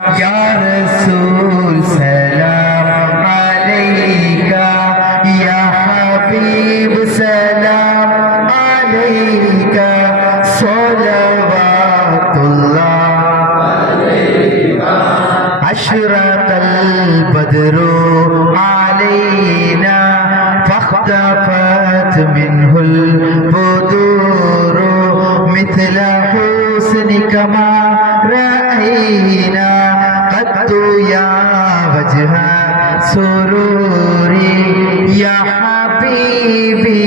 या रसूल सलाम अलैका या हबीब सलाम अलैका सलवातुल्लाह अलैका अशरकल बद्रु अलैना फख्तफत मिनहुल बुदूरु मिथला हुस्निका मा रअयना कत्तु या वजहा सुरूरी या हबीबी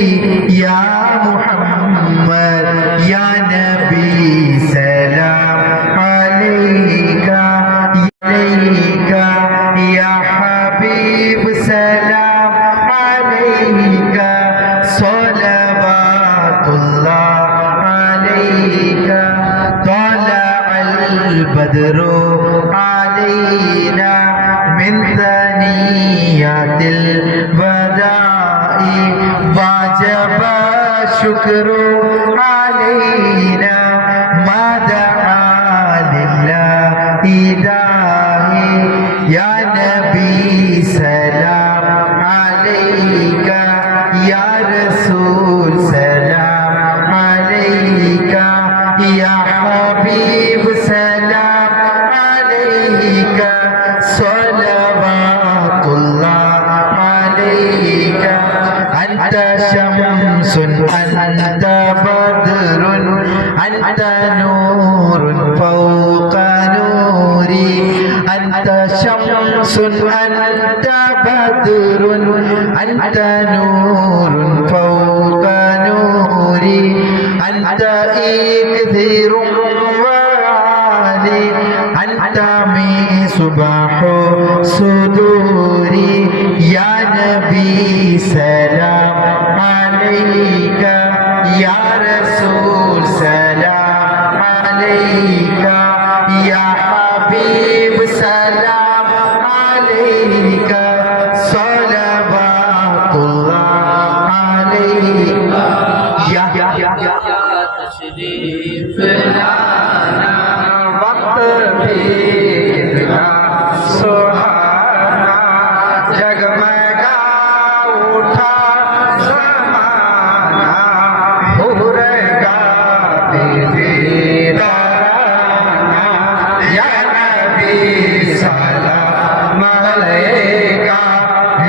या मुहम्मद या नबी सलाम अलैका या हबीब सलाम अलैका सलवातुल्लाह अलैका البدر علينا من ثنيات الوداع وجب الشكر علينا ما دعا لله داعي يا نبي سلام عليك يا رسول سلام عليك يا حبيب سلام عليك صلوات الله عليك أنت شمس أنت بدر أنت نور فوق نوري أنت شمس أنت بدر أنت نور فوق نوري أنت إكثر وعالي أنت مصباح صدوري يا نبي سلام عليك يا رسول سلام عليك يا حبيب سلام عليك صلوات الله عليك يا تشريف लाना वक्त भी कितना सुहाना जगमगा उठा ज़माना हुर्रेगा तेरा तराना या नबी सलाम अलैका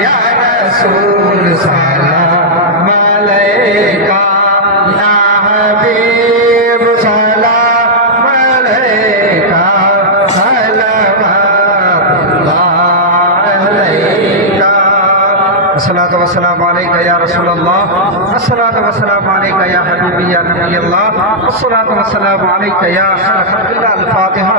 या रसूल सलाम अलैका या हबीब सलाम अलैका सलवातुल्लाह अलैका अस्सलातु वस्सलामु अलैका या रसूलल्लाह अस्सलातु वस्सलामु अलैका या हबीबी या नबी अल्लाह अस्सलातु वस्सलामु अलैका या खलील अल फातिहा